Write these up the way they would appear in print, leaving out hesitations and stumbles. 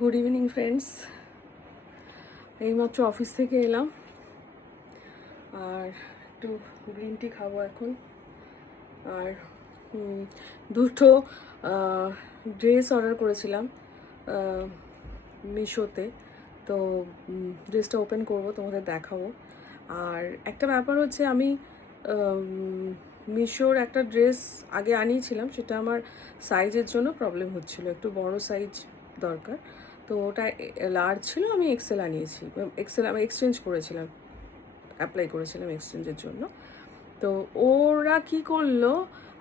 Good evening friends. এইমাত্র office থেকে এলাম আর একটু গ্রিন টি খাবো এখন। আর দুটো ড্রেস অর্ডার করেছিলাম মিশোতে, তো ড্রেসটা ওপেন করব, তোমাদের দেখাবো। আর একটা ব্যাপার হচ্ছে, আমি মিশোর একটা ড্রেস আগে আনিয়েছিলাম, সেটা আমার সাইজের জন্য প্রবলেম হচ্ছিল, একটু বড় সাইজ দরকার। তো ওটা লার্জ ছিল, আমি এক্সেল আনিয়েছি। এক্সেল আমি এক্সচেঞ্জ করেছিলাম, অ্যাপ্লাই করেছিলাম এক্সচেঞ্জের জন্য। তো ওরা কি করলো,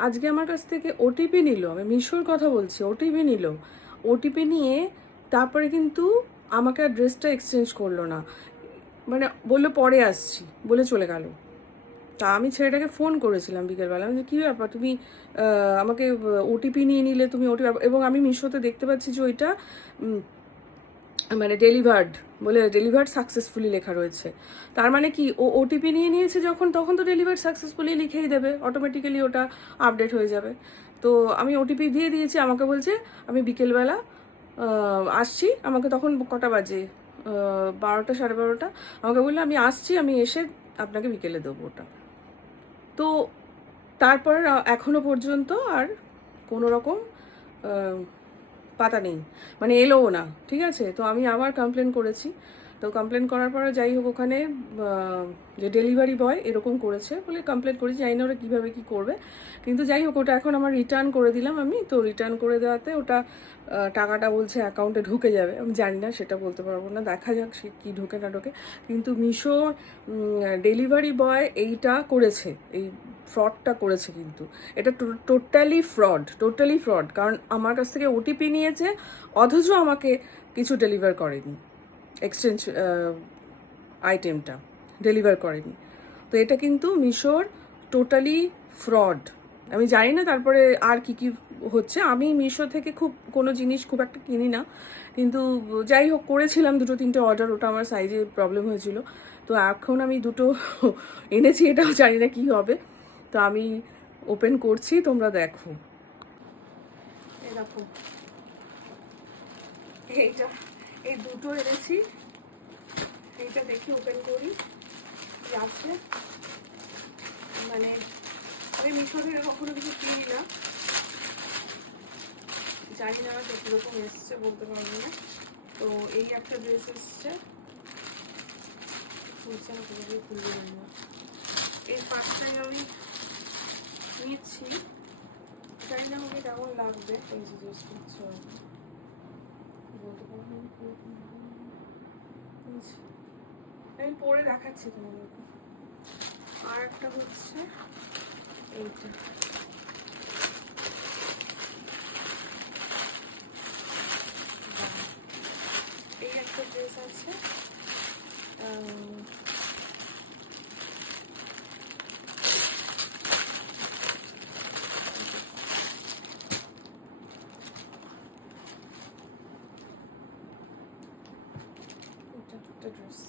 আজকে আমার কাছ থেকে ওটিপি নিল। আমি মিশোর কথা বলছি, ওটিপি নিল। ওটিপি নিয়ে তারপরে কিন্তু আমাকে আর ড্রেসটা এক্সচেঞ্জ করলো না, মানে বললো পরে আসছি বলে চলে গেল। তা আমি ছেলেটাকে ফোন করেছিলাম বিকেলবেলা, আমি কী ব্যাপার, তুমি আমাকে ওটিপি নিয়ে নিলে, তুমি ওটিপি, এবং আমি মিশোতে দেখতে পাচ্ছি যে ওইটা মানে ডেলিভার্ড বলে, ডেলিভার্ড সাকসেসফুলি লেখা রয়েছে। তার মানে কি, ও ওটিপি নিয়ে নিয়েছে যখন, তখন তো ডেলিভার্ড সাকসেসফুলি লিখেই দেবে, অটোমেটিক্যালি ওটা আপডেট হয়ে যাবে। তো আমি ওটিপি দিয়ে দিয়েছি, আমাকে বলছে আমি বিকেলবেলা আসছি। আমাকে তখন কটা বাজে, 12টা 12:30। আমাকে বললো আমি আসছি, আমি এসে আপনাকে বিকেলে দেবো ওটা। তো তারপর এখনো পর্যন্ত আর কোনো রকম পাতা নেই, মানে এলোও না। ঠিক আছে, তো আমি আবার কমপ্লেন করেছি। তো কমপ্লেন করার পরে যাই হোক, ওখানে যে ডেলিভারি বয় এরকম করেছে বলে কমপ্লেন করেছি, জানি না ওরা কীভাবে কী করবে। কিন্তু যাই হোক, ওটা এখন আমার রিটার্ন করে দিলাম আমি। তো রিটার্ন করে দেওয়াতে ওটা টাকাটা বলছে অ্যাকাউন্টে ঢুকে যাবে। আমি জানি না, সেটা বলতে পারবো না, দেখা যাক সে কী ঢোকে না ঢোকে। কিন্তু মিশোর ডেলিভারি বয় এইটা করেছে, এই ফ্রডটা করেছে। কিন্তু এটা টোটালি ফ্রড, কারণ আমার কাছ থেকে ওটিপি নিয়েছে, অথচ আমাকে কিছু ডেলিভার করেনি, এক্সচেঞ্জ আইটেমটা ডেলিভার করেনি। তো এটা কিন্তু মিশোর টোটালি ফ্রড। আমি জানি না তারপরে আর কি কি হচ্ছে। আমি মিশো থেকে কোনো জিনিস খুব একটা কিনি না, কিন্তু যাই হোক, করেছিলাম 2-3টে অর্ডার, ওটা আমার সাইজে প্রবলেম হয়েছিল। তো এখন আমি দুটো এনেছি, এটাও জানি না কি হবে। তো আমি ওপেন করছি, তোমরা দেখো। এই দেখো, এই দুটো এনেছি। এইটা দেখি, ওপেন করি কি আছে। মানে আমি মিশো থেকে কখনো কিছু কিনি না, জানি না যে কীরকম এসছে, বলতে পারবো না। তো এই একটা ড্রেস এসছে, খুলছে না, কীভাবে খুলবে না। এই পাঁচটাই আমি নিচ্ছি, জানি না আমাকে কেমন লাগবে। এই যে ড্রেস হচ্ছে, বলতে পারবো না কীরকম, আমি পরে দেখাচ্ছি তোমাদেরকে। আর একটা হচ্ছে এইটা, এই একটা ড্রেস আছে। একটা ড্রেস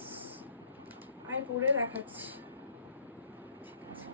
আমি পরে দেখাচ্ছি, ঠিক আছে।